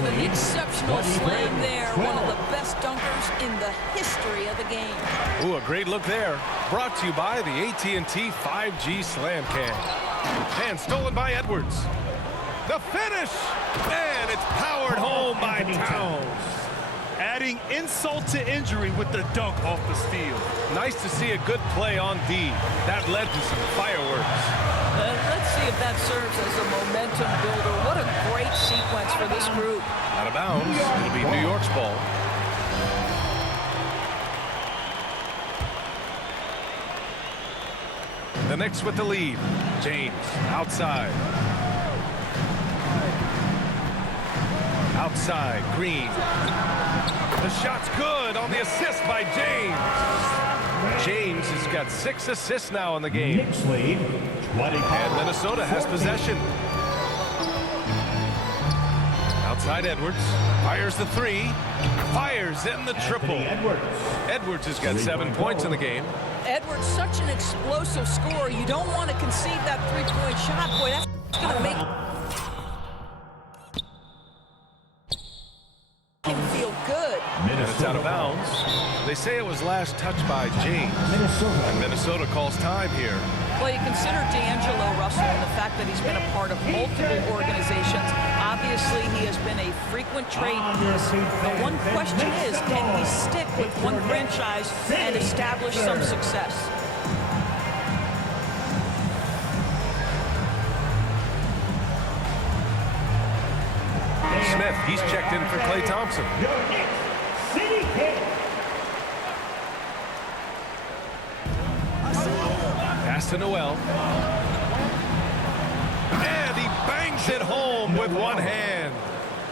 with an exceptional slam there. One of the best dunkers in the history of the game. Ooh, a great look there. Brought to you by the AT&T 5G Slam Can. And stolen by Edwards. The finish! And it's powered home by Towns. Adding insult to injury with the dunk off the steal. Nice to see a good play on D. That led to some fireworks. Let's see if that serves as a momentum builder. What a great sequence for this group. Out of bounds. It'll be New York's ball. The Knicks with the lead. James outside. Outside, Green. The shot's good on the assist by James. James has got 6 assists now in the game. Knicks lead, 25. And Minnesota has possession. Outside Edwards. Fires the 3. Fires in the triple. Edwards has got 7 points in the game. Edwards, such an explosive scorer. You don't want to concede that three-point shot. Boy, that's going to make him feel good. And it's out of bounds. They say it was last touched by James. And Minnesota calls time here. Well, you consider D'Angelo Russell and the fact that he's been a part of multiple organizations. Obviously, he has been a frequent trade piece. The one question is, can he stick with one franchise and establish some success? Smith, he's checked in for Klay Thompson. Pass to Noel. And he bangs it home with one hand.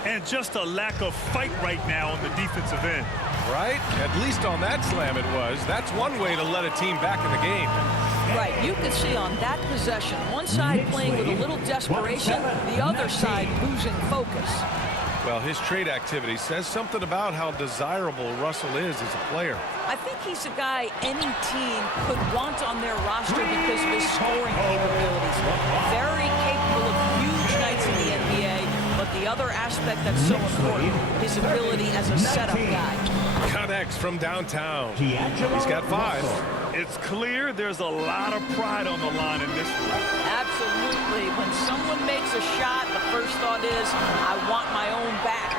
And just a lack of fight right now on the defensive end. Right? At least on that slam it was. That's one way to let a team back in the game. Right, you could see on that possession, one side playing with a little desperation, the other side losing focus. Well, his trade activity says something about how desirable Russell is as a player. I think he's a guy any team could want on their roster because of his scoring capabilities. Very capable of huge nights in the NBA, but the other aspect that's so important, his ability as a setup guy. Connects from downtown. He's got 5. It's clear there's a lot of pride on the line in this one. Absolutely. When someone makes a shot, the first thought is, I want my own back.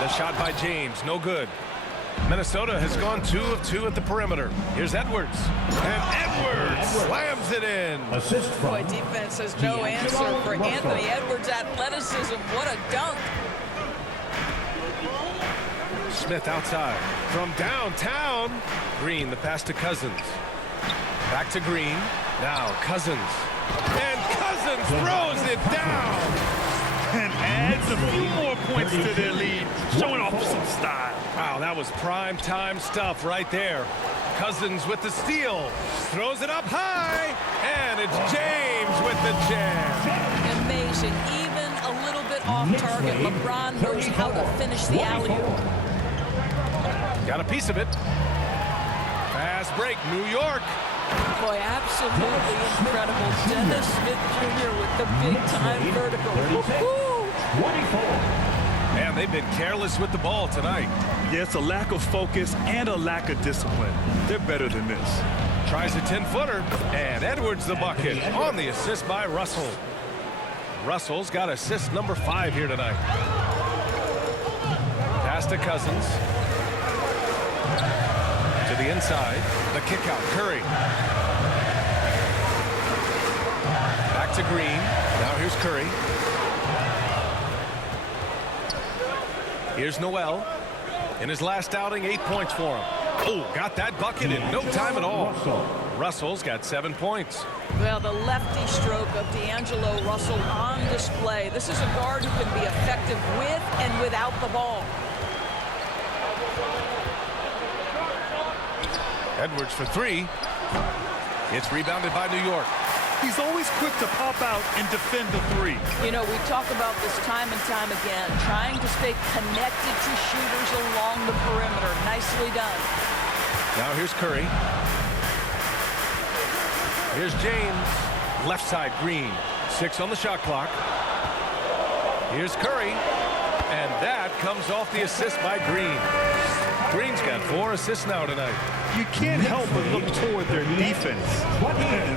The shot by James, no good. Minnesota has gone 2 of 2 at the perimeter. Here's Edwards. And Edwards slams it in. Assist from Boy, defense has no answer for Anthony Edwards' athleticism. What a dunk. Smith outside. From downtown. Green, the pass to Cousins. Back to Green. Now Cousins. And Cousins throws it down. And adds a few more points to their lead, showing off some style. Wow, that was prime time stuff right there. Cousins with the steal. Throws it up high. And it's James with the jam. Amazing. Even a little bit off target. LeBron knows how to finish the alley-oop. Got a piece of it. Fast break, New York. Boy, absolutely incredible. Dennis Smith Jr. with the big-time vertical. 24. Man, they've been careless with the ball tonight. Yeah, it's a lack of focus and a lack of discipline. They're better than this. Tries a 10-footer, and Edwards the bucket on the assist by Russell. Russell's got assist number 5 here tonight. Pass to Cousins. To the inside, the kick out, Curry. Back to Green. Now here's Curry. Here's Noel. In his last outing, 8 points for him. Oh, got that bucket in no time at all. Russell's got 7 points. Well, the lefty stroke of D'Angelo Russell on display. This is a guard who can be effective with and without the ball. Edwards for 3. It's rebounded by New York. He's always quick to pop out and defend the 3. You know, we talk about this time and time again, trying to stay connected to shooters along the perimeter. Nicely done. Now here's Curry. Here's James. Left side, Green. 6 on the shot clock. Here's Curry. And that comes off the assist by Green. Green's got 4 assists now tonight. You can't help but look toward their defense.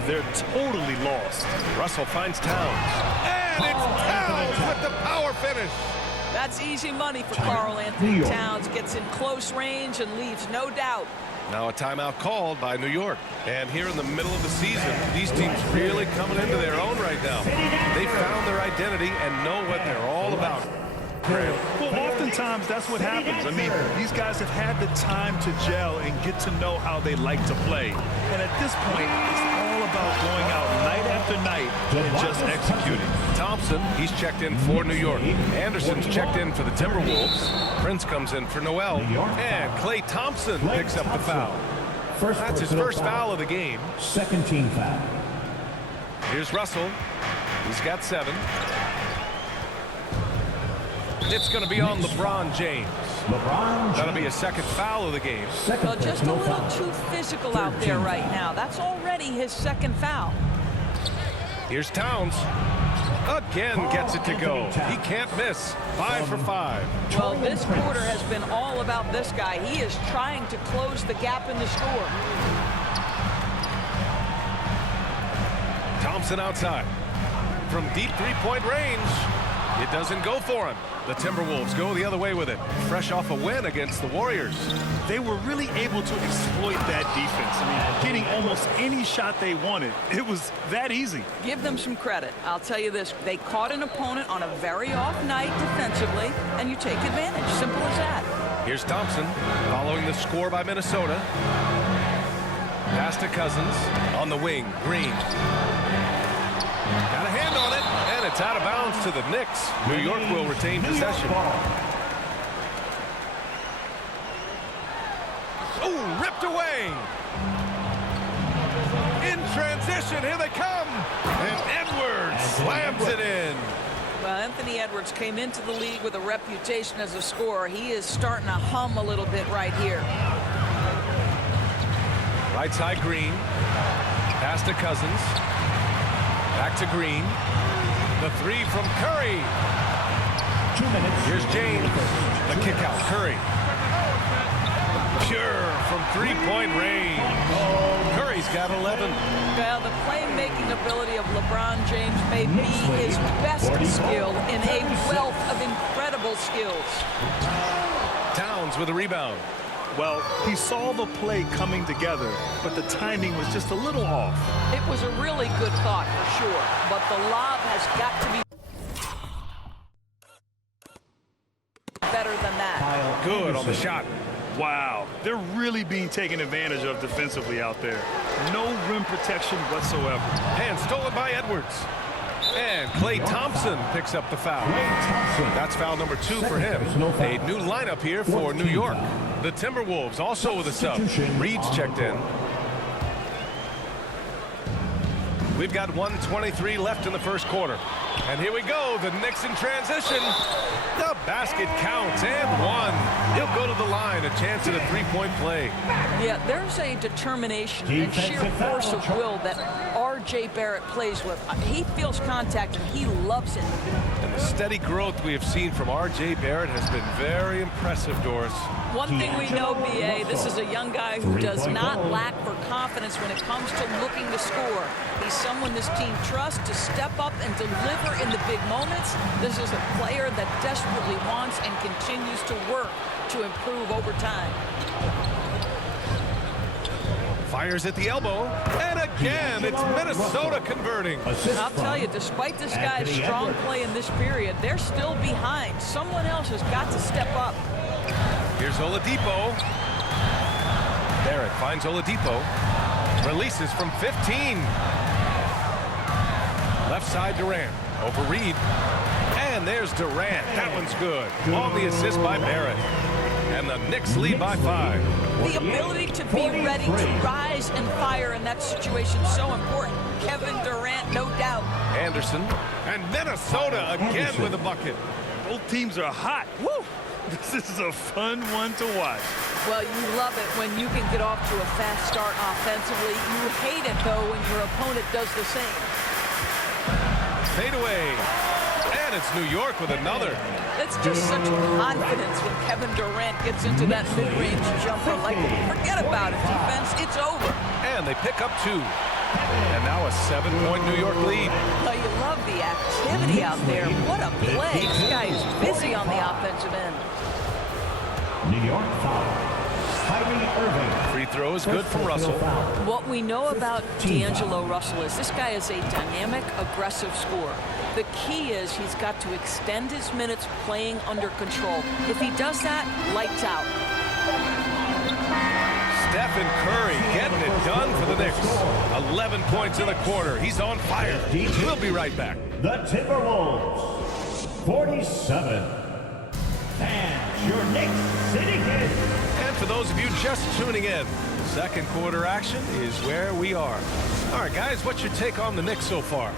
They're totally lost. Russell finds Towns. And it's Towns with the power finish. That's easy money for Karl Anthony Towns. Gets in close range and leaves no doubt. Now a timeout called by New York. And here in the middle of the season, these teams really coming into their own right now. They found their identity and know what they're all about. Well, oftentimes that's what happens. I mean, these guys have had the time to gel and get to know how they like to play. And at this point, it's all about going out night after night and just executing. Thompson, he's checked in for New York. Anderson's checked in for the Timberwolves. Prince comes in for Noel. And Klay Thompson picks up the foul. That's his first foul of the game. Second team foul. Here's Russell. He's got 7. It's going to be on LeBron James. That'll be a second foul of the game. Well, just a little too physical out there right now. That's already his second foul. Here's Towns. Again gets it to go. He can't miss. 5 for 5. Well, this quarter has been all about this guy. He is trying to close the gap in the score. Thompson outside. From deep three-point range. It doesn't go for him. The Timberwolves go the other way with it. Fresh off a win against the Warriors. They were really able to exploit that defense. I mean, getting almost any shot they wanted. It was that easy. Give them some credit. I'll tell you this. They caught an opponent on a very off night defensively, and you take advantage. Simple as that. Here's Thompson following the score by Minnesota. Pass to Cousins on the wing. Green. Got a hand on it, and it's out of bounds to the Knicks. New York will retain possession. Oh, ripped away. In transition, here they come. And Edwards slams it in. Well, Anthony Edwards came into the league with a reputation as a scorer. He is starting to hum a little bit right here. Right side, Green. Pass to Cousins. Back to Green. The 3 from Curry. 2 minutes. Here's James. The kick out. Curry. Pure from three-point range. Curry's got 11. Well, the playmaking ability of LeBron James may be his best skill in a wealth of incredible skills. Towns with a rebound. Well, he saw the play coming together, but the timing was just a little off. It was a really good thought for sure, but the lob has got to be better than that. Good on the shot. Wow, they're really being taken advantage of defensively out there. No rim protection whatsoever. And stolen by Edwards. And Klay Thompson picks up the foul. That's foul number 2 for him. A new lineup here for New York. The Timberwolves also with a sub. Reed's checked in. We've got 1:23 left in the first quarter. And here we go, the Knicks in transition. The basket counts and 1. He'll go to the line, a chance at a three-point play. Yeah, there's a determination and sheer force of will that R.J. Barrett plays with. He feels contact and he loves it. And the steady growth we have seen from R.J. Barrett has been very impressive, Doris. One thing we know, B.A., this is a young guy who does not lack for confidence when it comes to looking to score. He's someone this team trusts to step up and deliver in the big moments. This is a player that desperately wants and continues to work to improve over time. Fires at the elbow, and again, it's Minnesota converting. I'll tell you, despite this guy's strong play in this period, they're still behind. Someone else has got to step up. Here's Oladipo. Barrett finds Oladipo. Releases from 15. Left side Durant. Over Reed. And there's Durant. That one's good. On the assist by Barrett. And the Knicks lead by 5. The ability to be ready to rise and fire in that situation is so important. Kevin Durant, no doubt. Anderson. And Minnesota again with a bucket. Both teams are hot. Woo! This is a fun one to watch. Well, you love it when you can get off to a fast start offensively. You hate it, though, when your opponent does the same. Fade away. And it's New York with another. It's just such confidence when Kevin Durant gets into that mid-range jumper. Like, forget about it, defense. It's over. And they pick up 2. And now a 7-point New York lead. Well, you love the activity out there. What a play. This guy is busy on the offensive end. New York foul. Kyrie Irving. Free throw is good from Russell. What we know about D'Angelo Russell is this guy is a dynamic, aggressive scorer. The key is he's got to extend his minutes playing under control. If he does that, lights out. Stephen Curry getting it done for the Knicks. 11 points in the quarter. He's on fire. We'll be right back. The Timberwolves. 47. And your Knicks City Kid. And for those of you just tuning in, second quarter action is where we are. All right, guys, what's your take on the Knicks so far?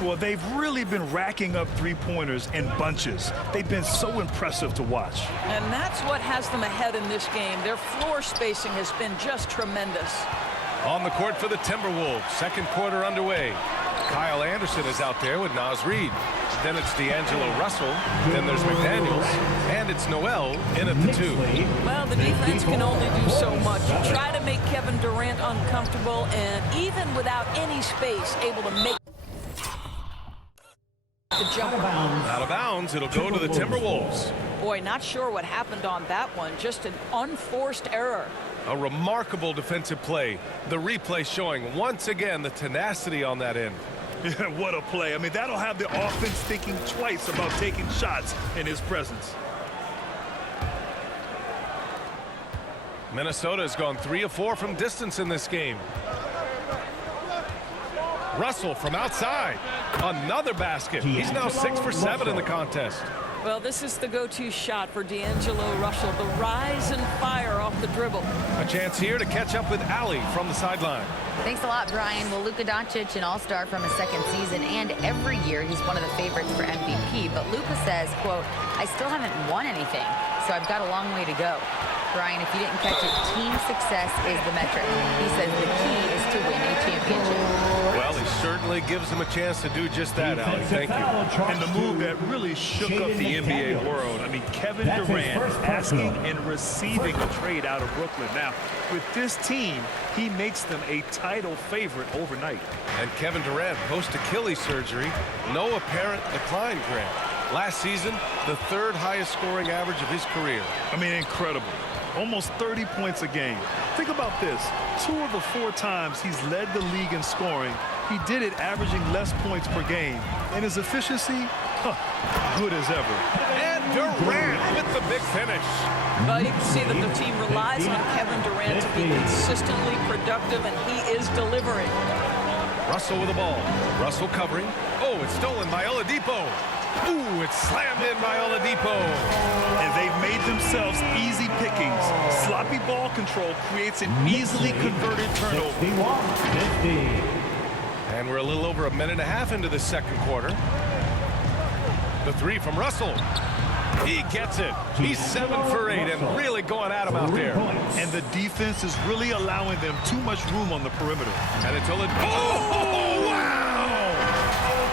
Well, they've really been racking up three-pointers in bunches. They've been so impressive to watch. And that's what has them ahead in this game. Their floor spacing has been just tremendous. On the court for the Timberwolves, second quarter underway. Kyle Anderson is out there with Naz Reid. Then it's D'Angelo Russell. Then there's McDaniels. And it's Noel in at the 2. Well, the defense can only do so much. You try to make Kevin Durant uncomfortable, and even without any space, able to make the jump. Out of bounds, it'll go to the Timberwolves. Boy, not sure what happened on that one. Just an unforced error. A remarkable defensive play. The replay showing once again the tenacity on that end. What a play. I mean, that'll have the offense thinking twice about taking shots in his presence. Minnesota has gone 3 of 4 from distance in this game. Russell from outside. Another basket. He's now 6 for 7 in the contest. Well, this is the go-to shot for D'Angelo Russell. The rise and fire off the dribble. A chance here to catch up with Allie from the sideline. Thanks a lot, Brian. Well, Luka Doncic, an all-star from his second season, and every year he's one of the favorites for MVP. But Luka says, quote, I still haven't won anything, so I've got a long way to go. Brian, if you didn't catch it, team success is the metric. He says the key is to win a championship. Well, he certainly gives him a chance to do just that, Allie. Thank you. And the move that really shook up the NBA world. I mean, Kevin Durant asking and receiving a trade out of Brooklyn. Now, with this team, he makes them a title favorite overnight. And Kevin Durant, post-Achilles surgery, no apparent decline, Grant. Last season, the 3rd highest scoring average of his career. I mean, incredible. Almost 30 points a game. Think about this. 2 of the 4 times he's led the league in scoring, he did it averaging less points per game. And his efficiency, good as ever. And Durant with the big finish. Well, you can see that the team relies on Kevin Durant to be consistently productive, and he is delivering. Russell with the ball. Russell covering. Oh, it's stolen by Oladipo. Ooh, it's slammed in by Oladipo. And they've made themselves easy pickings. Sloppy ball control creates an easily converted turnover. 51-50. And we're a little over a minute and a half into the second quarter. The 3 from Russell. He gets it. He's 7 for 8 and really going at him out there. And the defense is really allowing them too much room on the perimeter. And it's Oladipo. Oh, wow!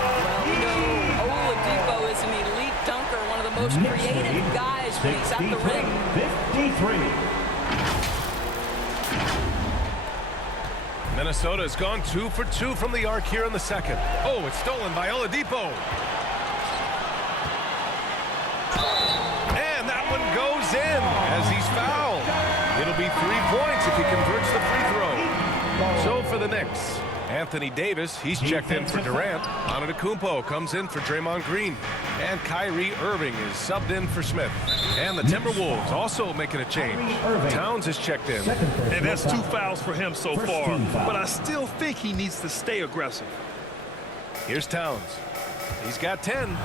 Well, we know Oladipo is an elite dunker, one of the most creative guys when he's at the ring. 53. Minnesota has gone 2 for 2 from the arc here in the second. Oh, it's stolen by Oladipo. And that one goes in as he's fouled. It'll be 3 points if he converts the free throw. So for the Knicks, Anthony Davis, he's checked in for Durant. Antetokounmpo comes in for Draymond Green. And Kyrie Irving is subbed in for Smith. And the Timberwolves also making a change. Towns is checked in. And that's 2 fouls for him so far. But I still think he needs to stay aggressive. Here's Towns. He's got 10.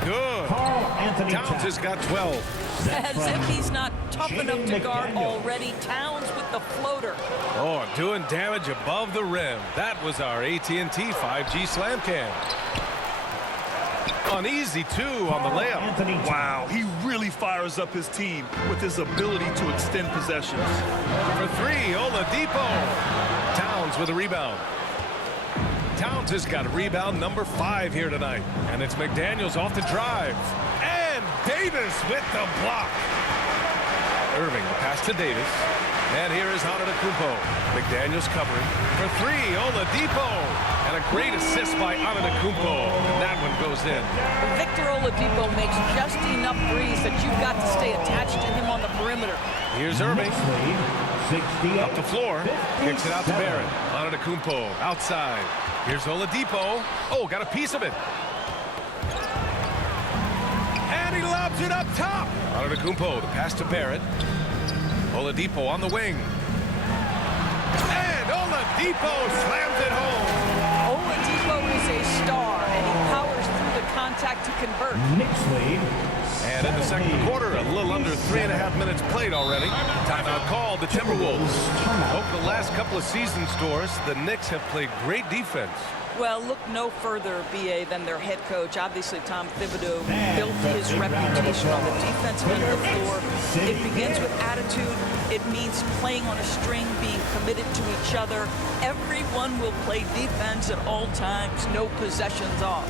Good. Towns has got 12. As if he's not tough enough to guard already. Towns with the floater. Oh, doing damage above the rim. That was our AT&T 5G Slam Cam. Uneasy, too, on the layup. Wow, he really fires up his team with his ability to extend possessions. For 3, Oladipo. Towns with a rebound. Towns has got rebound number 5 here tonight. And it's McDaniels off the drive. And Davis with the block. Irving, the pass to Davis. And here is Antetokounmpo. McDaniels covering for 3. Oladipo. And a great assist by Antetokounmpo. And that one goes in. Victor Oladipo makes just enough threes that you've got to stay attached to him on the perimeter. Here's Irving. Next lead, 68. Up the floor. Kicks it out to Barrett. Antetokounmpo outside. Here's Oladipo. Oh, got a piece of it. And he lobs it up top. Antetokounmpo, the pass to Barrett. Oladipo on the wing. And Oladipo slams it home. Oladipo is a star, and he powers through the contact to convert. Next lead. And in the second quarter, a little under 3.5 minutes played already. Timeout called the Timberwolves. Over the last couple of seasons, Doris, the Knicks have played great defense. Well, look no further, B.A., than their head coach. Obviously, Tom Thibodeau built his reputation on the defensive end of the floor. It begins with attitude. It means playing on a string, being committed to each other. Everyone will play defense at all times, no possessions off.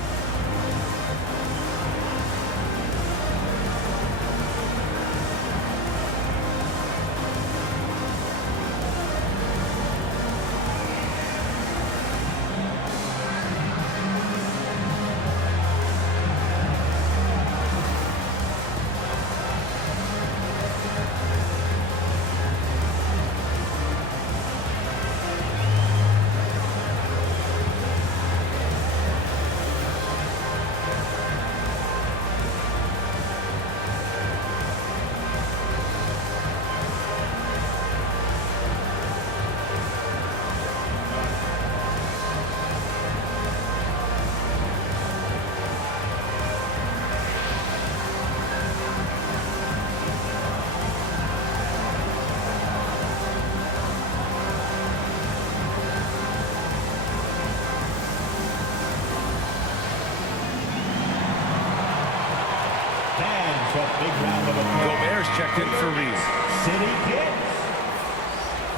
Gobert's checked in for Reed. City Kids.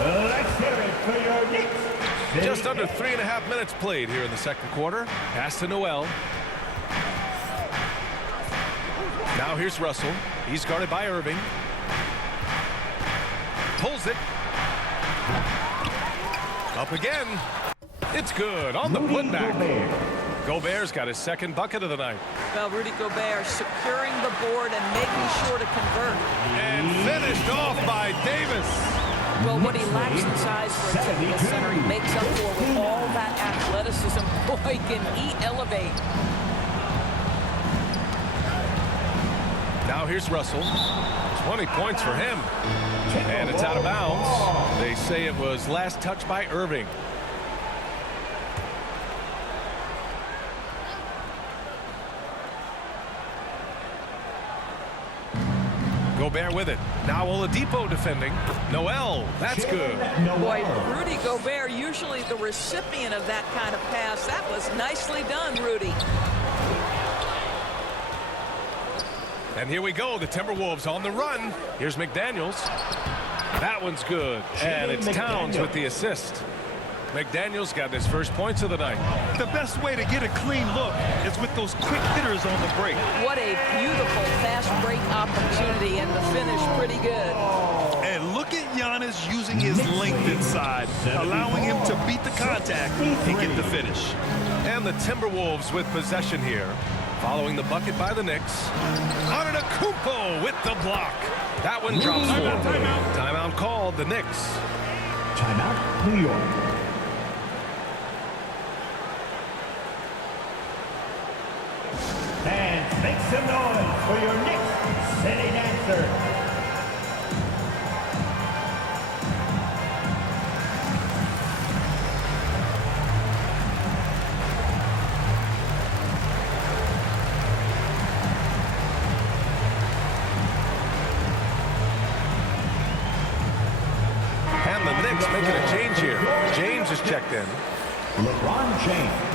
Let's hear it for your Knicks. Just under 3.5 minutes played here in the second quarter. Pass to Noel. Now here's Russell. He's guarded by Irving. Pulls it. Up again. It's good on the putback. Gobert's got his second bucket of the night. Well, Rudy Gobert securing the board and making sure to convert. And finished off by Davis. Well, what he lacks in size for a typical center, he makes up for with all that athleticism. Boy, can he elevate. Now here's Russell. 20 points for him. And it's out of bounds. They say it was last touched by Irving. Gobert with it. Now Oladipo defending. Noel, that's good. Boy, Rudy Gobert, usually the recipient of that kind of pass. That was nicely done, Rudy. And here we go, the Timberwolves on the run. Here's McDaniels. That one's good. And it's Towns with the assist. McDaniels got his first points of the night. The best way to get a clean look is with those quick hitters on the break. What a beautiful fast break opportunity, and the finish pretty good. And look at Giannis using his length inside, allowing him to beat the contact and get the finish. And the Timberwolves with possession here. Following the bucket by the Knicks. Antetokounmpo with the block. That one drops forward. Timeout called, the Knicks. Timeout, New York. Fans, make some noise for your Knicks City Dancer. And the Knicks making a change here. James is checked in. LeBron James.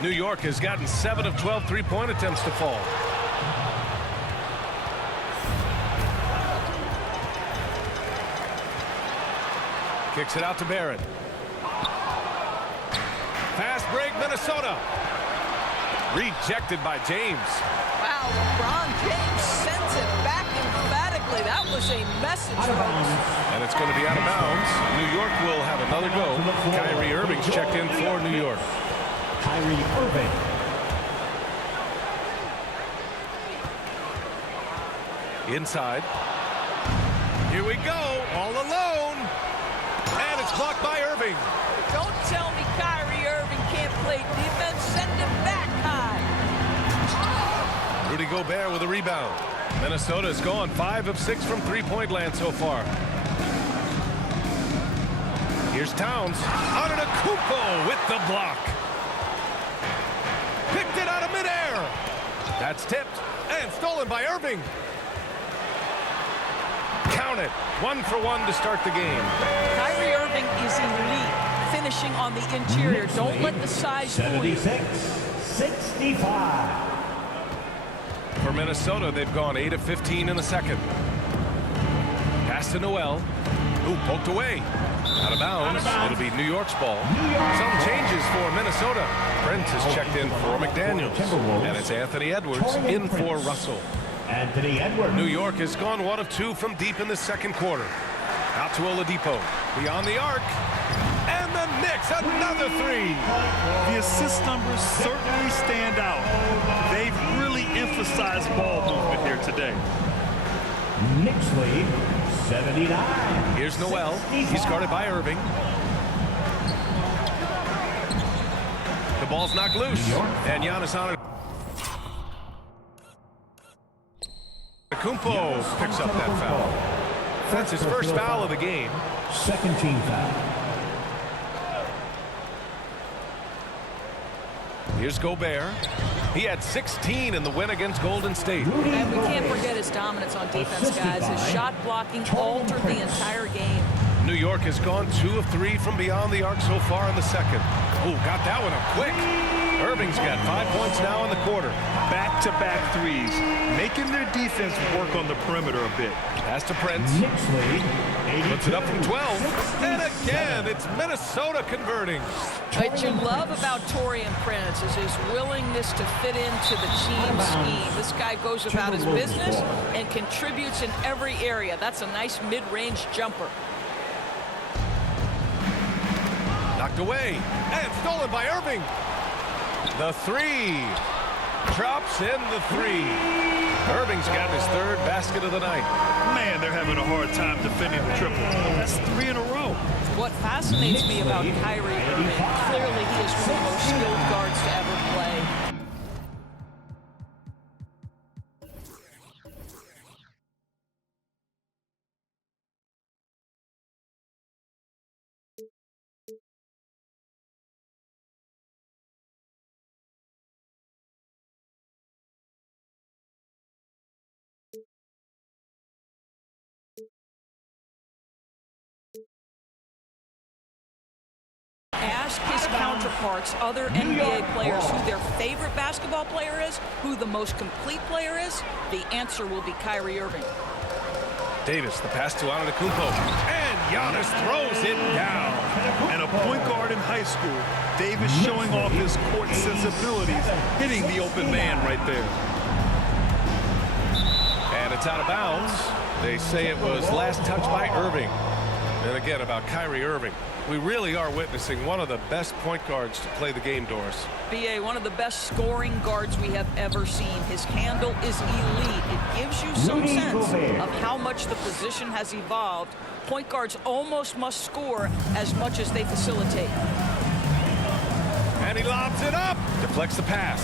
New York has gotten 7 of 12 three-point attempts to fall. Kicks it out to Barrett. Fast break, Minnesota. Rejected by James. Wow, LeBron James sends it back emphatically. That was a message, folks. And it's going to be out of bounds. New York will have another go. Kyrie Irving's checked in for New York. Kyrie Irving. Inside. Here we go, all alone. And it's blocked by Irving. Don't tell me Kyrie Irving can't play defense. Send him back high. Rudy Gobert with a rebound. Minnesota's gone 5 of 6 from three-point land so far. Here's Towns. Antetokounmpo with the block. Picked it out of midair. That's tipped and stolen by Irving. Count it. 1 for 1 to start the game. Kyrie Irving is elite, finishing on the interior. Don't let the size fool you. 76-65. For Minnesota, they've gone 8 of 15 in the second. Pass to Noel. Ooh, poked away. Out of bounds. It'll be New York's ball. Some changes for Minnesota. Brent is checked in for McDaniels. And it's Anthony Edwards in for Russell. Anthony Edwards. New York has gone 1 of 2 from deep in the second quarter. Out to Oladipo. Beyond the arc. And the Knicks, another 3. The assist numbers certainly stand out. They've really emphasized ball movement here today. Knicks lead 79. Here's Noel. He's guarded by Irving. The ball's knocked loose. And Giannis Antetokounmpo picks up that foul. That's his first foul of the game. Second team foul. Here's Gobert. He had 16 in the win against Golden State. And we can't forget his dominance on defense, guys. His shot blocking altered the entire game. New York has gone 2 of 3 from beyond the arc so far in the second. Oh, got that one up quick. Irving's got 5 points now in the quarter. Back-to-back threes, making their defense work on the perimeter a bit. Pass to Prince. Knicks lead Puts it up from 12. And again, it's Minnesota converting. What you love about Taurean Prince is his willingness to fit into the team scheme. This guy goes about his business and contributes in every area. That's a nice mid-range jumper. Knocked away and stolen by Irving. The 3. Drops in the 3. Irving's got his 3rd basket of the night. Man, they're having a hard time defending the triple. That's 3 in a row. What fascinates me about Kyrie Irving, clearly he is one of the most skilled guards to ever play. Ask his counterparts, other NBA players, who their favorite basketball player is, who the most complete player is. The answer will be Kyrie Irving. Davis, the pass to Antetokounmpo. And Giannis throws it down. And a point guard in high school, Davis showing off his court sensibilities, hitting the open man right there. And it's out of bounds. They say it was last touched by Irving. And again, about Kyrie Irving. We really are witnessing one of the best point guards to play the game, Doris. BA, one of the best scoring guards we have ever seen. His handle is elite. It gives you some sense of how much the position has evolved. Point guards almost must score as much as they facilitate. And he lobs it up. Deflects the pass.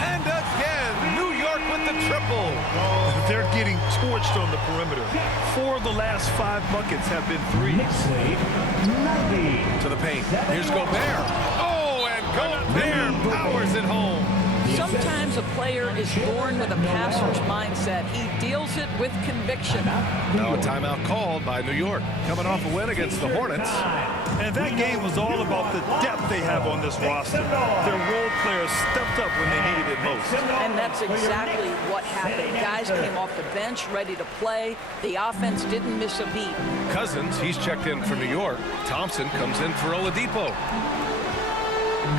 And again, New York with the triple. They're getting torched on the perimeter. 4 of the last 5 buckets have been 3. Knicks lead 90. To the paint. Here's Gobert. Oh, and Gobert powers it home. Sometimes a player is born with a passer's mindset. He deals it with conviction. Now a timeout called by New York. Coming off a win against the Hornets. And that game was all about the depth they have on this roster. Their role players stepped up when they needed it most. And that's exactly what happened. Guys came off the bench ready to play. The offense didn't miss a beat. Cousins, he's checked in for New York. Thompson comes in for Oladipo.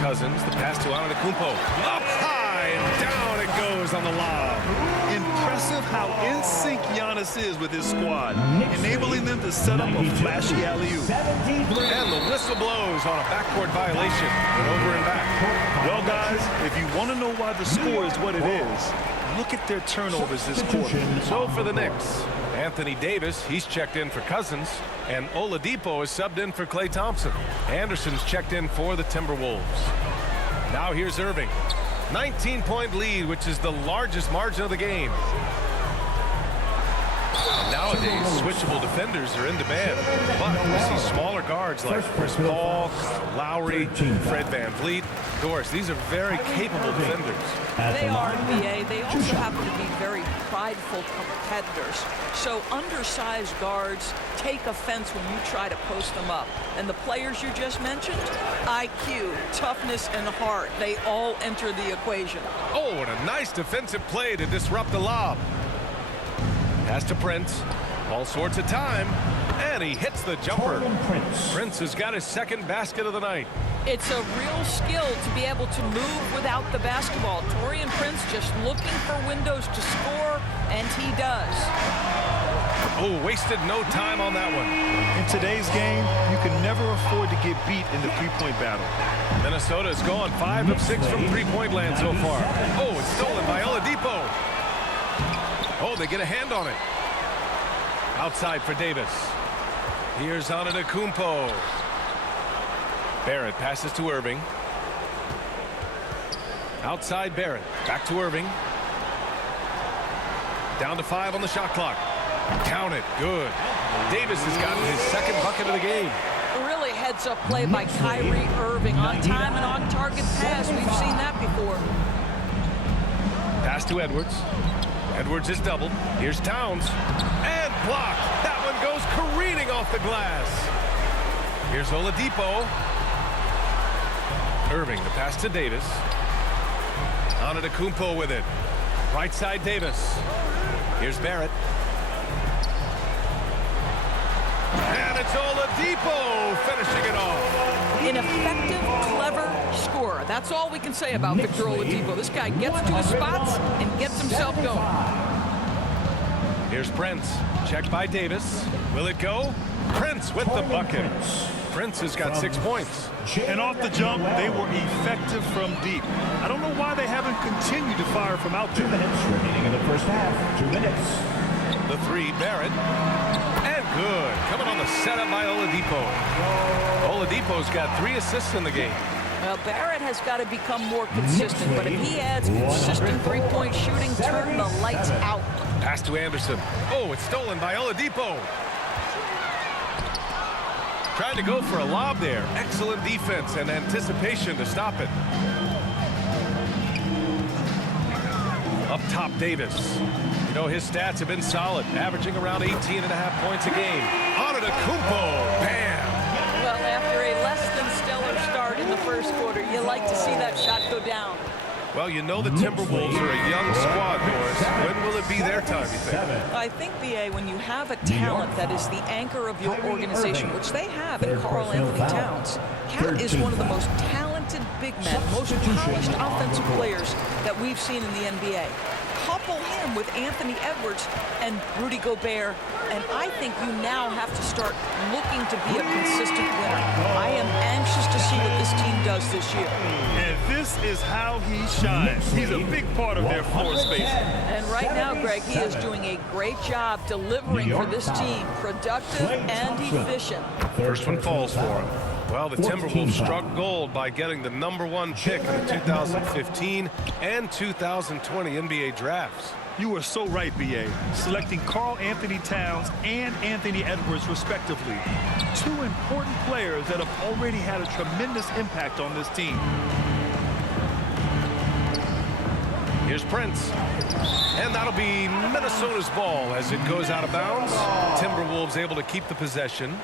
Cousins, the pass to Antetokounmpo. Up high and down it goes on the lob. Impressive how in sync Giannis is with his squad, enabling them to set up a flashy alley-oop. And the whistle blows on a backcourt violation. Over and back. Well, guys, if you want to know why the score is what it is, look at their turnovers this quarter. So for the Knicks, Anthony Davis, he's checked in for Cousins, and Oladipo is subbed in for Klay Thompson. Anderson's checked in for the Timberwolves. Now here's Irving. 19-point lead, which is the largest margin of the game. Nowadays, switchable defenders are in demand, but we see smaller guards like Chris Paul, Lowry, Fred VanVleet. Of course, these are very capable defenders. They are, BA. They also happen to be very prideful competitors. So undersized guards take offense when you try to post them up. And the players you just mentioned, IQ, toughness, and heart, they all enter the equation. Oh, and a nice defensive play to disrupt the lob. Pass to Prince. All sorts of time. And he hits the jumper. Prince has got his second basket of the night. It's a real skill to be able to move without the basketball. Taurean Prince just looking for windows to score, and he does. Oh, wasted no time on that one. In today's game, you can never afford to get beat in the three-point battle. Minnesota's gone 5 of 6 from three-point land so far. Oh, it's stolen by Oladipo. Oh, they get a hand on it. Outside for Davis. Here's Antetokounmpo. Barrett passes to Irving. Outside Barrett. Back to Irving. Down to 5 on the shot clock. Count it. Good. Davis has gotten his second bucket of the game. Really heads-up play by Kyrie Irving. On time and on target pass. We've seen that before. Pass to Edwards. Edwards is doubled. Here's Towns. And blocked. That one goes careening off the glass. Here's Oladipo. Irving, the pass to Davis. Antetokounmpo with it. Right side Davis. Here's Barrett. And it's Oladipo finishing it off. An effective, clever scorer. That's all we can say about Victor Oladipo. This guy gets to his spots and gets himself going. Here's Prince. Checked by Davis. Will it go? Prince with the bucket. Prince has got 6 points. And off the jump, they were effective from deep. I don't know why they haven't continued to fire from out there. 2 minutes remaining in the first half. 2 minutes. The three, Barrett. And good. Coming on the setup by Oladipo. Oladipo's got 3 assists in the game. Well, Barrett has got to become more consistent, but if he adds consistent three-point shooting, turn the lights out. Pass to Anderson. Oh, it's stolen by Oladipo. Trying to go for a lob there. Excellent defense and anticipation to stop it. Up top, Davis. You know, his stats have been solid, averaging around 18.5 points a game. Antetokounmpo, bam! Well, after a less than stellar start in the first quarter, you like to see that shot go down. Well, you know the Timberwolves are a young squad, Morris. When will it be their time, you think? I think, BA, when you have a talent that is the anchor of your organization, which they have in Karl Anthony Towns, Cat is one of the most talented big men, most polished offensive players that we've seen in the NBA. Couple him with Anthony Edwards and Rudy Gobert, and I think you now have to start looking to be a consistent winner. I am anxious to see what this team does this year. And this is how he shines. He's a big part of their floor space. And right now, Greg, he is doing a great job delivering for this team, productive and efficient. First one falls for him. Well, the Timberwolves struck gold by getting the #1 pick in the 2015 and 2020 NBA drafts. You are so right, B.A. Selecting Karl Anthony Towns and Anthony Edwards, respectively. 2 important players that have already had a tremendous impact on this team. Here's Prince. And that'll be Minnesota's ball as it goes out of bounds. Timberwolves able to keep the possession.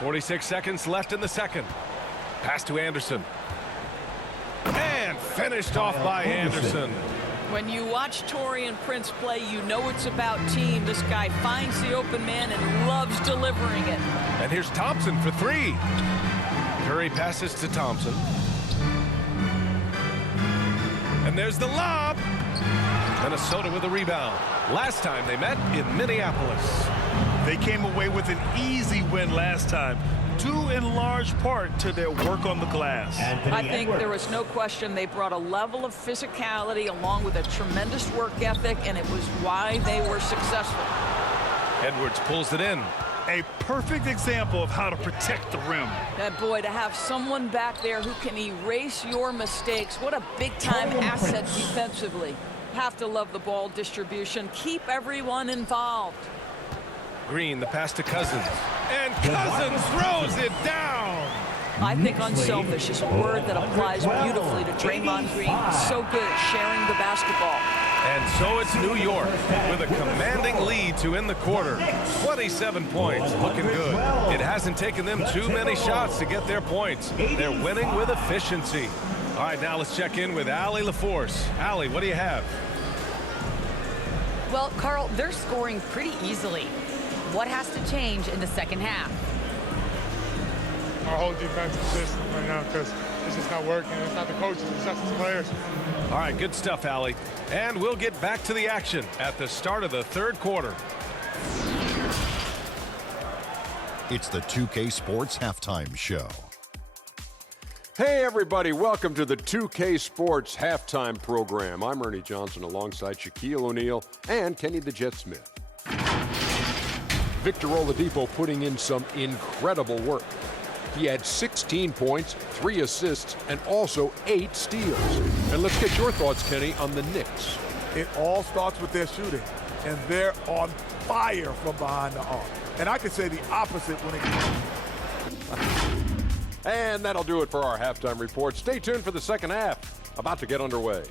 46 seconds left in the second. Pass to Anderson. And finished off by Anderson. When you watch Taurean Prince play, you know it's about team. This guy finds the open man and loves delivering it. And here's Thompson for three. Curry passes to Thompson. And there's the lob. Minnesota with a rebound. Last time they met in Minneapolis. They came away with an easy win last time, due in large part to their work on the glass. I think there was no question they brought a level of physicality along with a tremendous work ethic, and it was why they were successful. Edwards pulls it in. A perfect example of how to protect the rim. That boy, to have someone back there who can erase your mistakes, what a big-time asset defensively. Have to love the ball distribution. Keep everyone involved. Green, the pass to Cousins. And Cousins throws it down. I think unselfish is a word that applies beautifully to Draymond Green. He's so good at sharing the basketball. And so it's New York with a commanding lead to end the quarter. 27 points, looking good. It hasn't taken them too many shots to get their points. They're winning with efficiency. All right, now let's check in with Allie LaForce. Allie, what do you have? Well, Carl, they're scoring pretty easily. What has to change in the second half? Our whole defensive system right now, because it's just not working. It's not the coaches, it's just the players. All right, good stuff, Allie. And we'll get back to the action at the start of the third quarter. It's the 2K Sports Halftime Show. Hey everybody, welcome to the 2K Sports Halftime Program. I'm Ernie Johnson alongside Shaquille O'Neal and Kenny the Jet Smith. Victor Oladipo putting in some incredible work. He had 16 points, 3 assists, and also 8 steals. And let's get your thoughts, Kenny, on the Knicks. It all starts with their shooting, and they're on fire from behind the arc. And I could say the opposite when it And that'll do it for our halftime report. Stay tuned for the second half, about to get underway.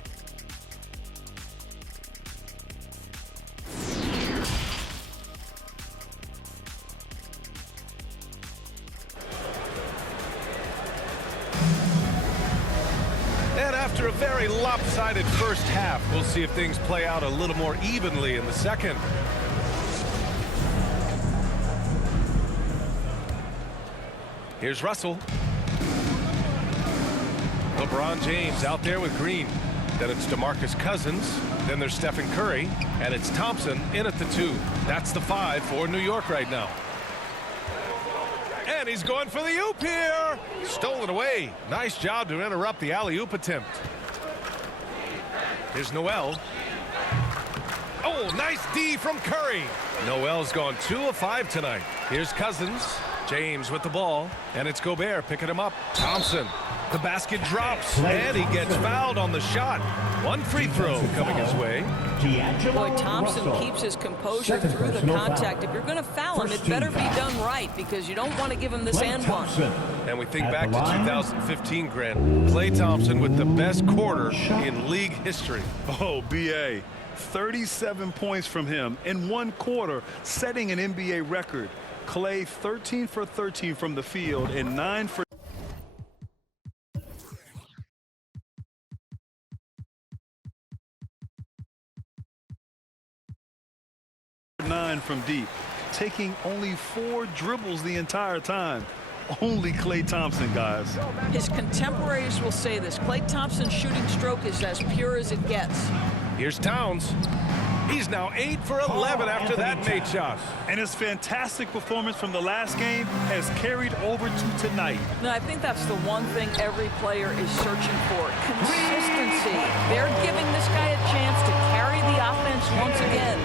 And after a very lopsided first half, we'll see if things play out a little more evenly in the second. Here's Russell. LeBron James out there with Green. Then it's DeMarcus Cousins. Then there's Stephen Curry. And it's Thompson in at the 2. That's the 5 for New York right now. And he's going for the oop here. Stolen away. Nice job to interrupt the alley-oop attempt. Here's Noel. Oh, nice D from Curry. Noel's gone 2 of 5 tonight. Here's Cousins. James with the ball. And it's Gobert picking him up. Thompson. The basket drops. And he gets fouled on the shot. 1 free throw coming his way. Boy, Thompson keeps his composure through the contact. If you're going to foul him, it better be done right, because you don't want to give him this and one. And we think back to 2015, Grant. Klay Thompson with the best quarter in league history. Oh, B.A. 37 points from him in 1 quarter, setting an NBA record. Klay 13 for 13 from the field and 9 for 9 from deep, taking only 4 dribbles the entire time. Only Klay Thompson, guys. His contemporaries will say this. Klay Thompson's shooting stroke is as pure as it gets. Here's Towns. He's now 8 for 11 after that made shot. And his fantastic performance from the last game has carried over to tonight. Now, I think that's the one thing every player is searching for. Consistency. They're giving this guy a chance to carry the offense once again.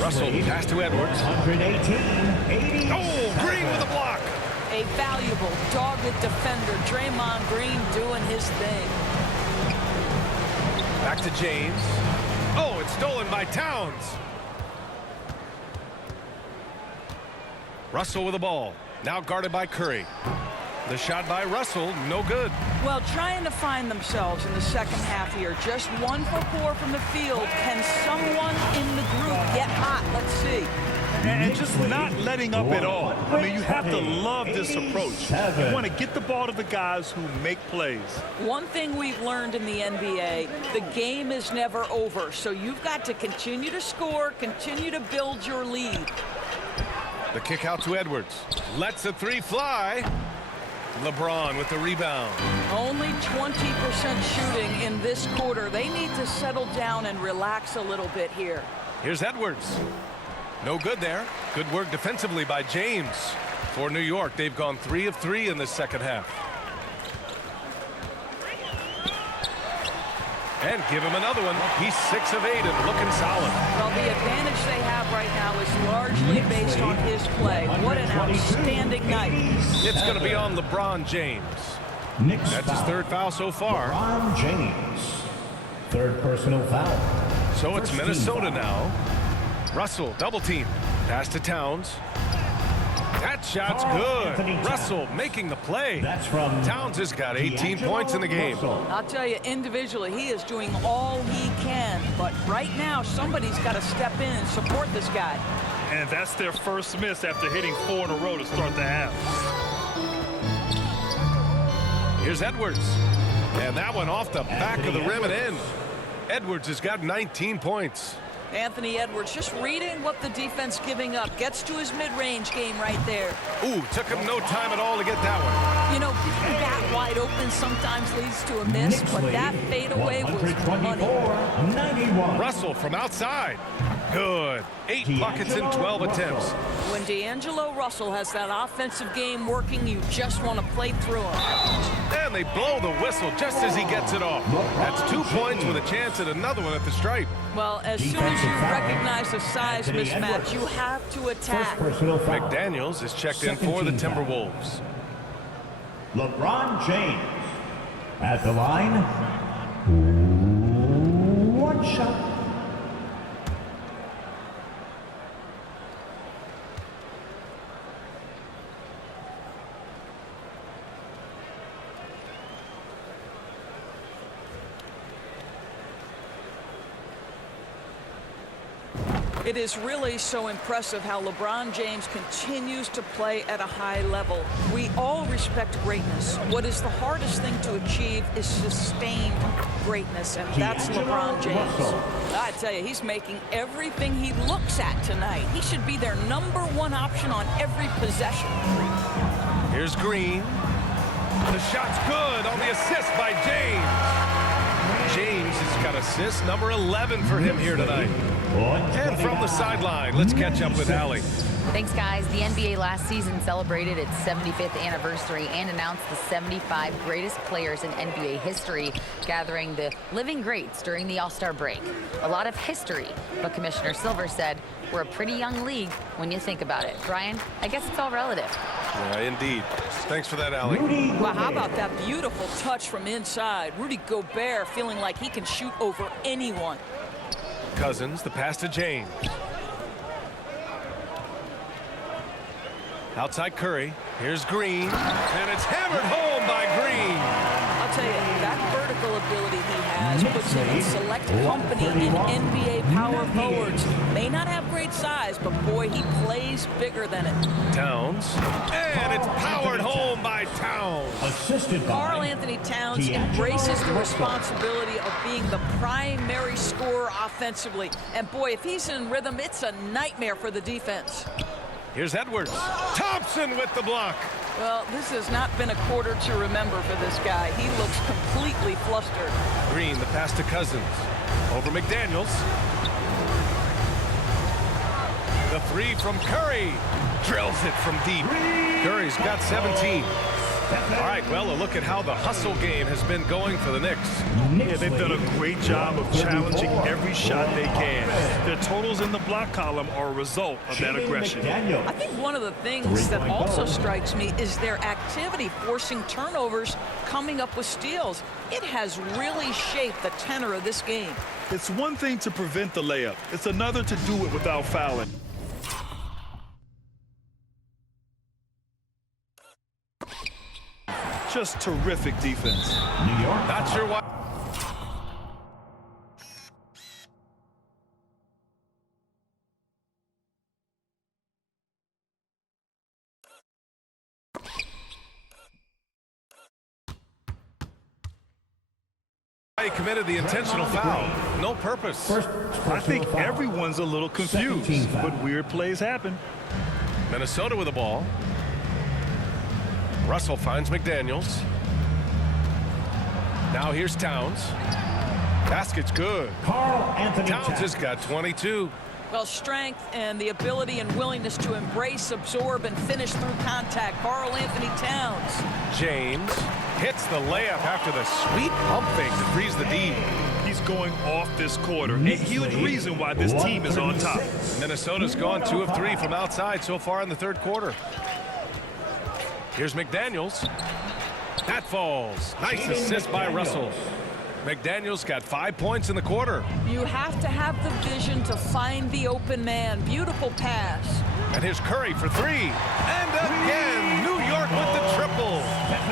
Russell pass to Edwards. 118-80. Oh, Green with a block. A valuable, dogged defender. Draymond Green doing his thing. Back to James. Oh, it's stolen by Towns. Russell with the ball. Now guarded by Curry. The shot by Russell, no good. Well, trying to find themselves in the second half here. Just 1 for 4 from the field. Can someone in the group get hot? Let's see. And just not letting up at all. I mean, you have to love this approach. You want to get the ball to the guys who make plays. One thing we've learned in the NBA, the game is never over. So you've got to continue to score, continue to build your lead. The kick out to Edwards. Lets a three fly. LeBron with the rebound. Only 20% shooting in this quarter. They need to settle down and relax a little bit here. Here's Edwards. No good there. Good work defensively by James. For New York, they've gone 3 of 3 in the second half. And give him another one. He's 6 of 8 and looking solid. Well, the advantage they have right now is largely based on his play. What an outstanding night. It's going to be on LeBron James. That's his third foul so far. LeBron James. Third personal foul. So it's Minnesota now. Russell, double team. Pass to Towns. That shot's good. Russell making the play. That's from Towns has got 18 points in the game. I'll tell you, individually, he is doing all he can. But right now, somebody's got to step in and support this guy. And that's their first miss after hitting 4 in a row to start the half. Here's Edwards. And that one off the back of the rim and in. Edwards has got 19 points. Anthony Edwards just reading what the defense giving up. Gets to his mid-range game right there. Ooh, took him no time at all to get that one. You know, getting that wide open sometimes leads to a miss, but that fadeaway was money. 91. Russell from outside. Good. 8 buckets in 12 attempts. When D'Angelo Russell has that offensive game working, you just want to play through him. And they blow the whistle just as he gets it off. That's 2 points with a chance at another one at the stripe. Well, as soon as you recognize the size mismatch, you have to attack. McDaniels is checked in for the Timberwolves. LeBron James at the line. 1 shot. It is really so impressive how LeBron James continues to play at a high level. We all respect greatness. What is the hardest thing to achieve is sustained greatness, and that's LeBron James. I tell you, he's making everything he looks at tonight. He should be their #1 option on every possession. Here's Green. The shot's good on the assist by James. James has got assist number 11 for him here tonight. And from the sideline, let's catch up with Allie. Thanks, guys. The NBA last season celebrated its 75th anniversary and announced the 75 greatest players in NBA history, gathering the living greats during the All-Star break. A lot of history, but Commissioner Silver said, we're a pretty young league when you think about it. Brian, I guess it's all relative. Yeah, indeed. Thanks for that, Allie. Well, how about that beautiful touch from inside? Rudy Gobert feeling like he can shoot over anyone. Cousins, the pass to James. Outside Curry. Here's Green. And it's hammered home by Green. I'll tell you, that vertical ability he has puts him in select company in NBA power forwards. May not have great size, but boy, he plays bigger than it. Towns. And it's powered home by Towns. Assisted by Karl Anthony Towns embraces the responsibility of being the primary scorer offensively. And boy, if he's in rhythm, it's a nightmare for the defense. Here's Edwards. Thompson with the block. Well, this has not been a quarter to remember for this guy. He looks completely flustered. Green, the pass to Cousins. Over McDaniels. The three from Curry. Drills it from deep. Curry's got 17. All right, well, a look at how the hustle game has been going for the Knicks. Yeah, they've done a great job of challenging every shot they can. Their totals in the block column are a result of that aggression. I think one of the things that also strikes me is their activity forcing turnovers, coming up with steals. It has really shaped the tenor of this game. It's one thing to prevent the layup. It's another to do it without fouling. Just terrific defense. New York. Not sure why. He committed the intentional foul. No purpose. I think everyone's a little confused, but weird plays happen. Minnesota with the ball. Russell finds McDaniels. Now here's Towns. Basket's good. Towns has got 22. Well, strength and the ability and willingness to embrace, absorb, and finish through contact. Karl-Anthony Towns. James hits the layup after the sweet pump fake to freeze the D. He's going off this quarter. A huge reason why this team is on top. Minnesota's gone 2 of 3 from outside so far in the third quarter. Here's McDaniels. That falls. Nice assist by Russell. McDaniels got 5 points in the quarter. You have to have the vision to find the open man. Beautiful pass. And here's Curry for 3. And again, New York with the triple.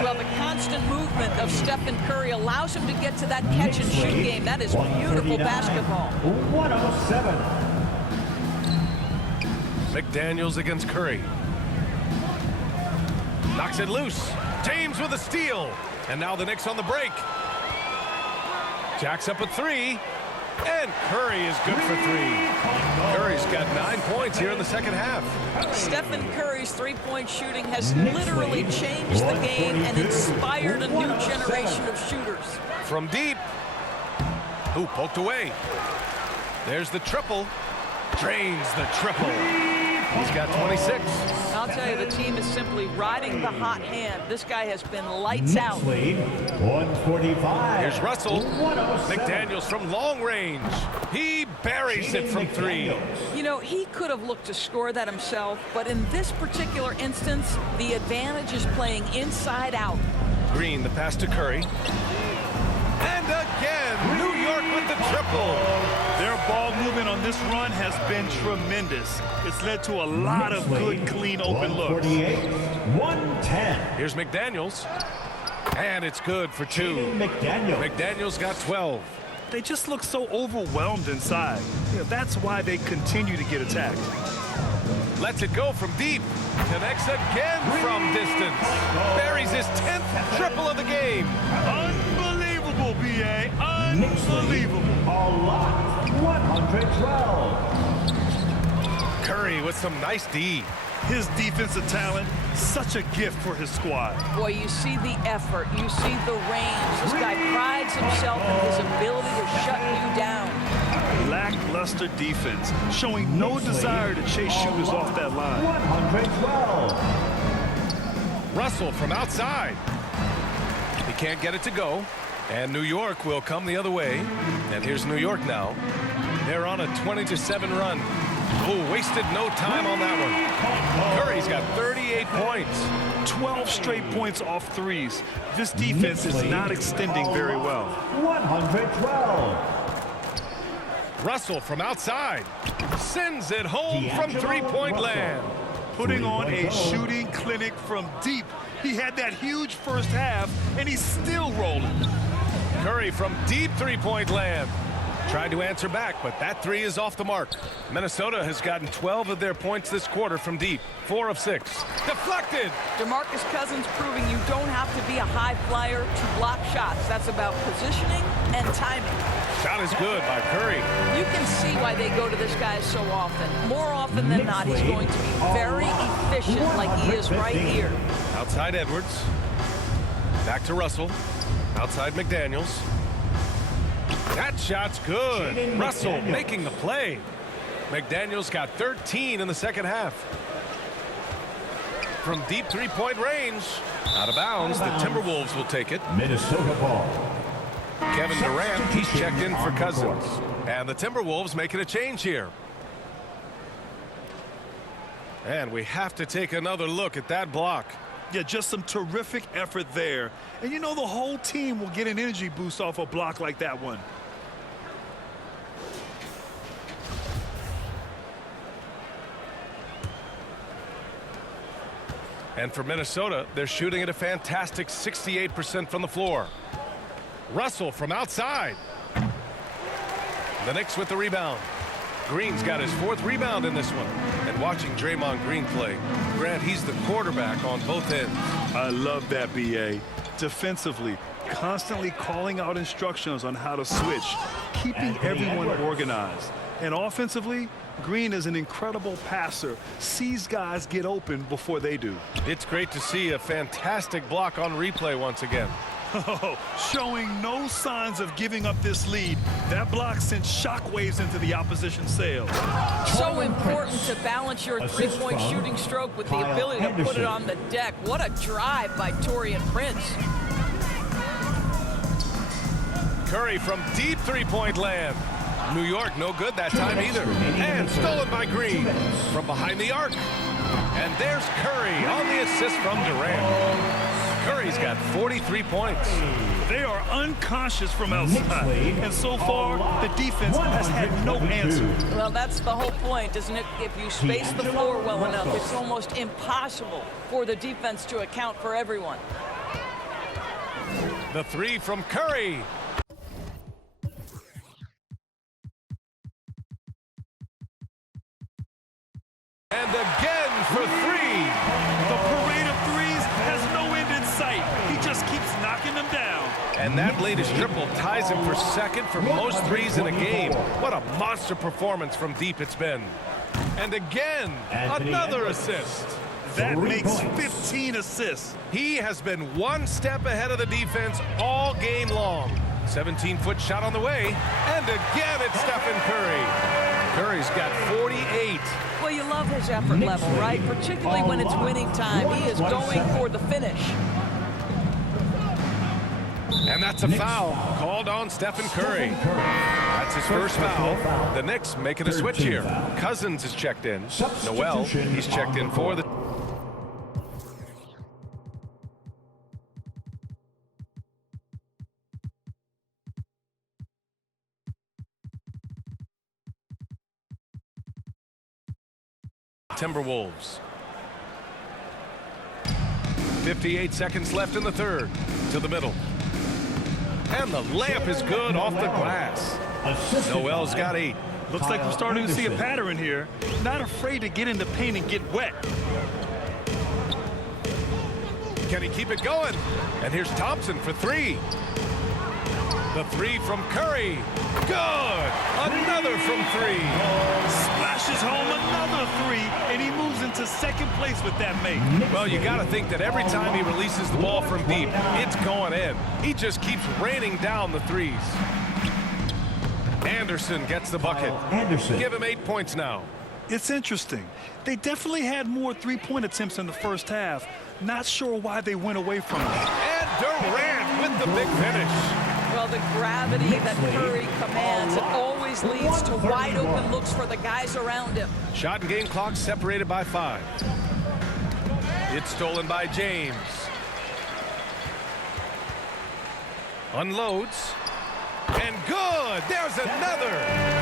Well, the constant movement of Stephen Curry allows him to get to that catch-and-shoot game. That is beautiful basketball. 107. McDaniels against Curry. Knocks it loose. James with a steal. And now the Knicks on the break. Jacks up a 3. And Curry is good for 3. Curry's got 9 points here in the second half. Stephen Curry's three-point shooting has literally changed the game and inspired a new generation of shooters. From deep. Ooh, poked away. There's the triple. Drains the triple. He's got 26. I'll tell you, the team is simply riding the hot hand. This guy has been lights out. Lead, 145. Here's Russell. McDaniels from long range. He buries it from 3. You know, he could have looked to score that himself, but in this particular instance, the advantage is playing inside out. Green, the pass to Curry. And again, New York with the triple. Their ball movement on this run has been tremendous. It's led to a lot of good, clean, open looks. 110. Here's McDaniels. And it's good for 2. McDaniels got 12. They just look so overwhelmed inside. Yeah, that's why they continue to get attacked. Lets it go from deep. Connects again from distance. Buries his 10th triple of the game. Unbelievable, B.A. Unbelievable. All locked. 112. Curry with some nice D. His defensive talent, such a gift for his squad. Boy, you see the effort. You see the range. This guy prides himself in his ability to shut you down. Lackluster defense, showing no desire to chase shooters off that line. 112. Russell from outside. He can't get it to go. And New York will come the other way. And here's New York now. They're on a 20-7 run. Oh, wasted no time on that one. Curry's got 38 points. 12 straight points off threes. This defense is not extending very well. 112. Russell from outside. Sends it home from three-point land. Putting on a shooting clinic from deep. He had that huge first half, and he's still rolling. Curry from deep three-point land. Tried to answer back, but that 3 is off the mark. Minnesota has gotten 12 of their points this quarter from deep. 4 of 6. Deflected! DeMarcus Cousins proving you don't have to be a high flyer to block shots. That's about positioning and timing. Shot is good by Curry. You can see why they go to this guy so often. More often than not, he's going to be very efficient like he is right here. Outside Edwards. Back to Russell. Outside McDaniels. That shot's good. Russell making the play. McDaniels got 13 in the second half. From deep three-point range. Out of bounds. The Timberwolves will take it. Minnesota ball. Kevin Durant, he's checked in for Cousins. And the Timberwolves making a change here. And we have to take another look at that block. Yeah, just some terrific effort there. And you know the whole team will get an energy boost off a block like that one. And for Minnesota, they're shooting at a fantastic 68% from the floor. Russell from outside. The Knicks with the rebound. Green's got his 4th rebound in this one. And watching Draymond Green play, Grant, he's the quarterback on both ends. I love that, B.A. Defensively, constantly calling out instructions on how to switch, keeping everyone organized. And offensively, Green is an incredible passer, sees guys get open before they do. It's great to see a fantastic block on replay once again. Oh, showing no signs of giving up this lead. That block sent shockwaves into the opposition sail. So important to balance your three-point shooting stroke with the ability to put it on the deck. What a drive by Taurean Prince. Curry from deep three-point land. New York no good that time either. And stolen by Green from behind the arc. And there's Curry on the assist from Durant. Curry's got 43 points. They are unconscious from outside, and so far, the defense has had no answer. Well, that's the whole point, isn't it? If you space the floor well enough, it's almost impossible for the defense to account for everyone. The three from Curry. And again for three. The parade of threes has no end in sight. He just keeps knocking them down. And that latest triple ties him for second for most threes in a game. What a monster performance from deep it's been. And again, another assist. That makes 15 assists. He has been one step ahead of the defense all game long. 17-foot shot on the way. And again, it's Stephen Curry. Curry's got 48. Well, you love his effort level, right? Particularly when it's winning time. He is going for the finish. And that's a foul called on Stephen Curry. That's his first foul. The Knicks making a switch here. Cousins is checked in. Noel, he's checked in for the... Timberwolves. 58 seconds left in the third. To the middle. And the layup is good off the glass. Noel's got 8. Looks like we're starting to see a pattern here. Not afraid to get in the paint and get wet. Can he keep it going? And here's Thompson for 3. The 3 from Curry. Good. Another from 3. Splashes home another 3, and he moves into second place with that make. Well, you got to think that every time he releases the ball from deep, it's going in. He just keeps raining down the threes. Anderson gets the bucket. Give him 8 points now. It's interesting. They definitely had more three-point attempts in the first half. Not sure why they went away from it. And Durant with the big finish. Well, the gravity that Curry commands, it always leads to wide open looks for the guys around him. Shot and game clock separated by 5. It's stolen by James. Unloads. And good. There's another.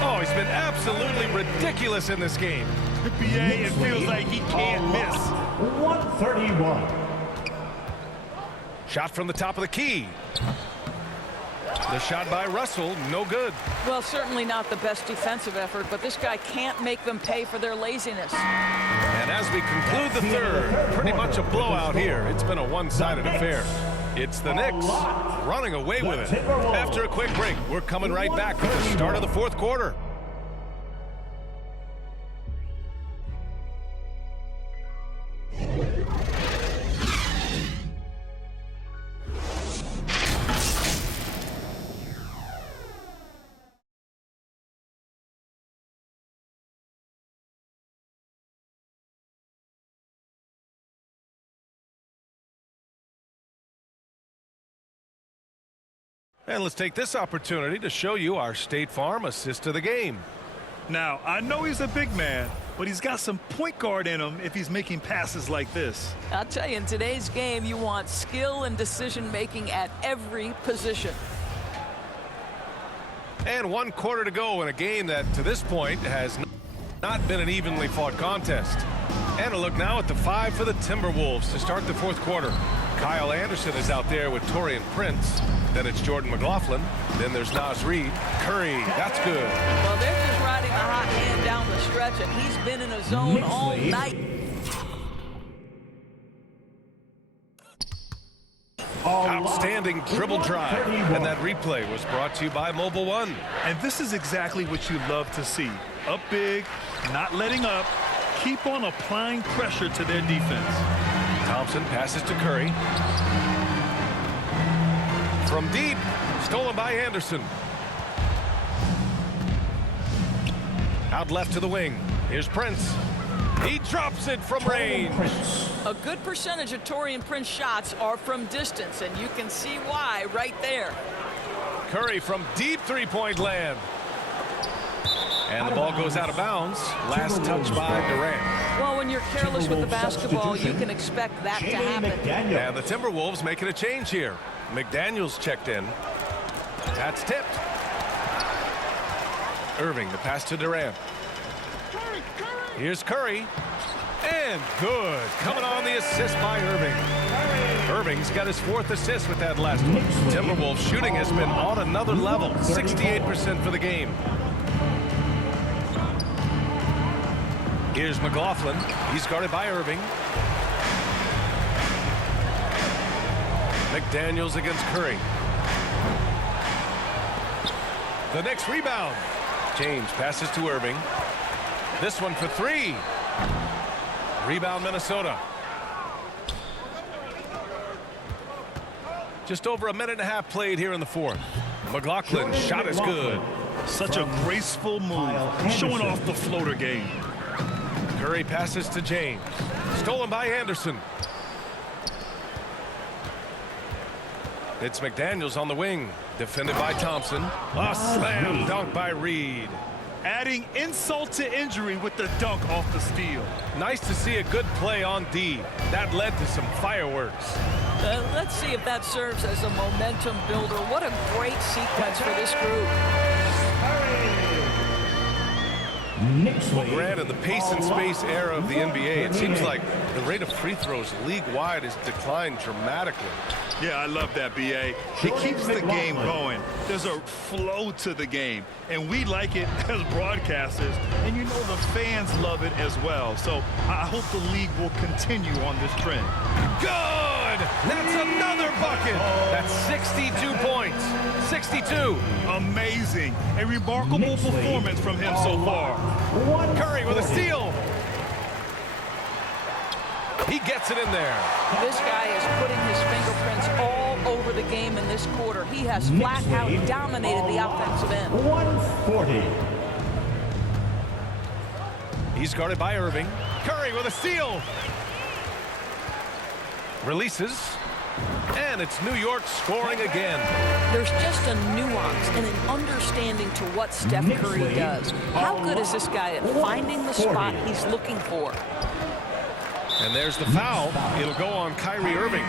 Oh, he's been absolutely ridiculous in this game. NBA, it feels like he can't miss. 131. Shot from the top of the key. The shot by Russell, no good. Well, certainly not the best defensive effort, but this guy can't make them pay for their laziness. And as we conclude the third, pretty much a blowout here. It's been a one-sided affair. It's the Knicks running away with it. After a quick break, we're coming right back with the start of the fourth quarter. And let's take this opportunity to show you our State Farm assist of the game. Now, I know he's a big man, but he's got some point guard in him if he's making passes like this. I'll tell you, in today's game, you want skill and decision-making at every position. And 1 quarter to go in a game that, to this point, has not been an evenly fought contest. And a look now at the 5 for the Timberwolves to start the fourth quarter. Kyle Anderson is out there with Taurean Prince. Then it's Jordan McLaughlin. Then there's Naz Reid. Curry, that's good. Well, they're just riding a hot hand down the stretch, and he's been in a zone all night. Outstanding dribble drive. And that replay was brought to you by Mobile One. And this is exactly what you love to see. Up big, not letting up, keep on applying pressure to their defense. Thompson passes to Curry. From deep, stolen by Anderson. Out left to the wing. Here's Prince. He drops it from range. A good percentage of Taurean Prince shots are from distance, and you can see why right there. Curry from deep three-point land. And the ball goes out of bounds. Last touch by Durant. Well, when you're careless with the basketball, you can expect that to happen. And the Timberwolves making a change here. McDaniels checked in. That's tipped. Irving, the pass to Durant. Here's Curry. And good. Coming on the assist by Irving. Irving's got his 4th assist with that last one. Timberwolves shooting has been on another level. 68% for the game. Here's McLaughlin. He's guarded by Irving. McDaniels against Curry. The next rebound. James passes to Irving. This one for 3. Rebound Minnesota. Just over a minute and a half played here in the 4th. McLaughlin's shot is good. Such a graceful move, showing off the floater game. Curry passes to James. Stolen by Anderson. It's McDaniels on the wing. Defended by Thompson. A slam dunk by Reed. Adding insult to injury with the dunk off the steal. Nice to see a good play on D. That led to some fireworks. Let's see if that serves as a momentum builder. What a great sequence for this group. Well, Grant, in the pace and space era of the NBA, it seems like the rate of free throws league-wide has declined dramatically. Yeah, I love that, B.A. It keeps the game going. There's a flow to the game, and we like it as broadcasters, and you know the fans love it as well. So I hope the league will continue on this trend. Good! That's another bucket! That's 62 points. 62. Amazing. A remarkable performance from him so far. Curry with a steal. He gets it in there. This guy is putting his fingerprints all over the game in this quarter. He has flat out dominated the offensive end. 140. He's guarded by Irving. Curry with a steal. Releases. And it's New York scoring again. There's just a nuance and an understanding to what Steph Curry does. How good is this guy at finding the spot he's looking for? And there's the foul. It'll go on Kyrie Irving.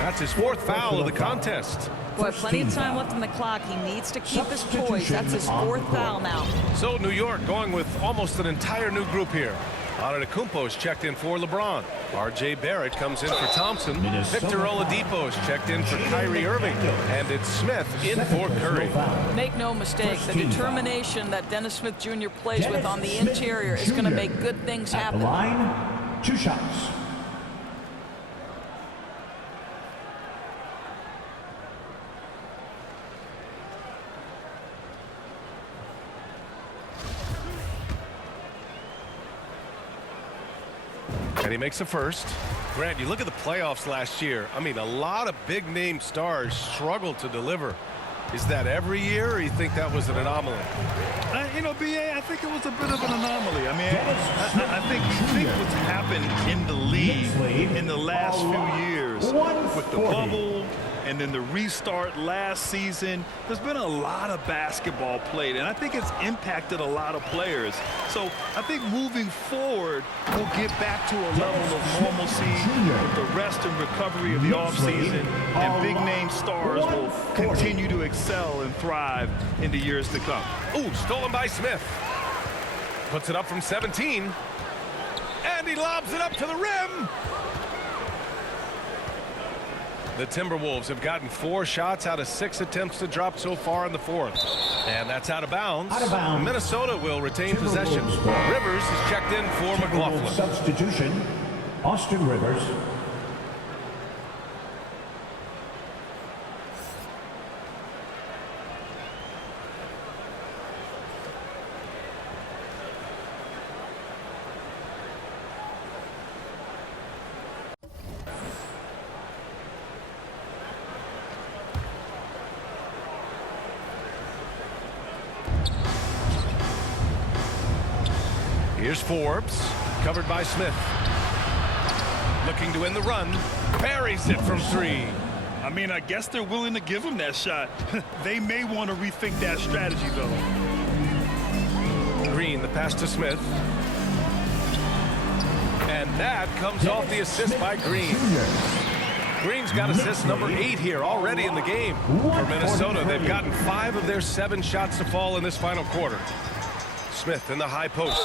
That's his 4th foul of the contest. Boy, plenty of time left on the clock. He needs to keep his poise. That's his 4th foul now. So New York going with almost an entire new group here. Antetokounmpo's checked in for LeBron. R.J. Barrett comes in for Thompson. Victor Oladipo's checked in for Kyrie Irving. And it's Smith in for Curry. Make no mistake, the determination that Dennis Smith Jr. plays with on the interior is going to make good things happen. Line, 2 shots. And he makes a first. Grant, you look at the playoffs last year. I mean, a lot of big-name stars struggled to deliver. Is that every year, or you think that was an anomaly? You know, B.A., I think it was a bit of an anomaly. I mean, I think what's happened in the league in the last few years with the bubble and then the restart last season, there's been a lot of basketball played, and I think it's impacted a lot of players. So I think moving forward, we'll get back to a level of normalcy with the rest and recovery of the offseason, and big-name stars will continue to excel and thrive in the years to come. Ooh, stolen by Smith. Puts it up from 17. And he lobs it up to the rim. The Timberwolves have gotten 4 shots out of 6 attempts to drop so far in the 4th. And that's out of bounds. Minnesota will retain possession. Rivers is checked in for McLaughlin. Substitution, Austin Rivers. Here's Forbes, covered by Smith. Looking to win the run. Buries it from 3. I mean, I guess they're willing to give him that shot. They may want to rethink that strategy, though. Green, the pass to Smith. And that comes off the assist by Green. Green's got assist number 8 here already in the game. For Minnesota, they've gotten 5 of their 7 shots to fall in this final quarter. Smith in the high post.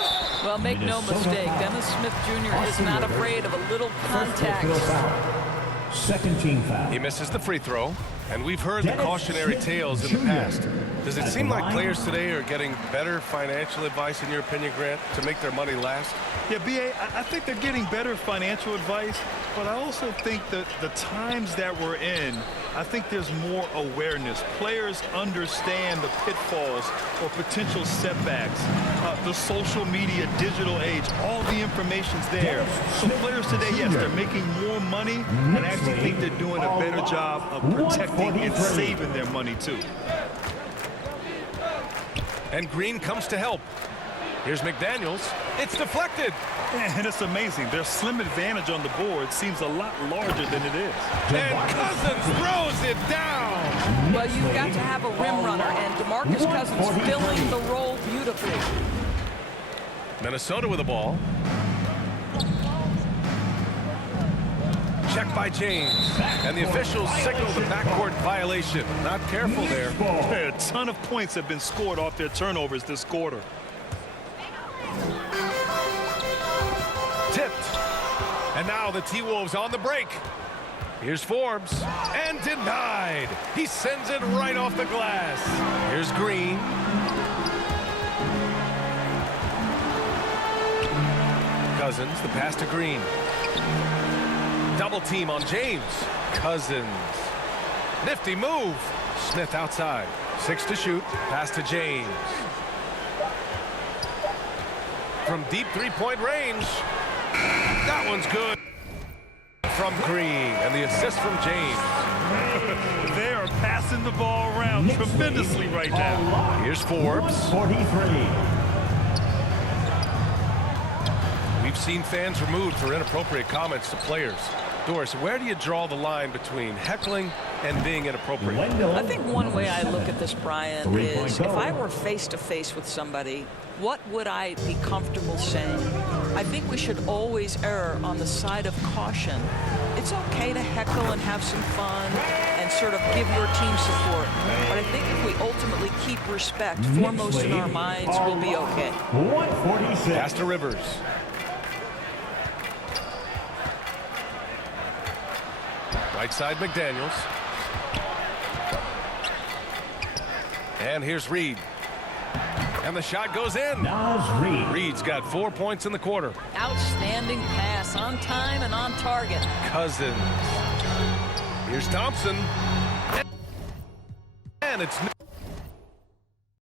Well, make no mistake, Dennis Smith Jr. is not afraid of a little contact. Second team foul. He misses the free throw, and we've heard the cautionary tales in the past. Does it seem like players today are getting better financial advice, in your opinion, Grant, to make their money last? Yeah, B.A., I think they're getting better financial advice, but I also think that the times that we're in, I think there's more awareness. Players understand the pitfalls or potential setbacks. The social media, digital age, all the information's there. So players today, yes, they're making more money, and I actually think they're doing a better job of protecting and saving their money, too. And Green comes to help. Here's McDaniels. It's deflected. And it's amazing. Their slim advantage on the board seems a lot larger than it is. And Cousins throws it down. Well, you've got to have a rim runner, and DeMarcus Cousins filling the role beautifully. Minnesota with the ball. Check by James. And the officials signal the backcourt violation. Not careful there. A ton of points have been scored off their turnovers this quarter. Tipped. And now the T-Wolves on the break. Here's Forbes. And denied. He sends it right off the glass. Here's Green. Cousins, the pass to Green. Double team on James. Cousins. Nifty move. Smith outside. 6 to shoot. Pass to James. From deep three-point range. That one's good. From Green. And the assist from James. They are passing the ball around tremendously right now. Here's Forbes. 43. We've seen fans removed for inappropriate comments to players. Doris, where do you draw the line between heckling and being inappropriate? I think one way I look at this, Brian, is if I were face-to-face with somebody, what would I be comfortable saying? I think we should always err on the side of caution. It's okay to heckle and have some fun and sort of give your team support. But I think if we ultimately keep respect foremost in our minds, we'll be okay. 146. Pass to Rivers. Right side McDaniels. And here's Reed. And the shot goes in. Reed. Reed's got 4 points in the quarter. Outstanding pass, on time and on target. Cousins. Here's Thompson. And it's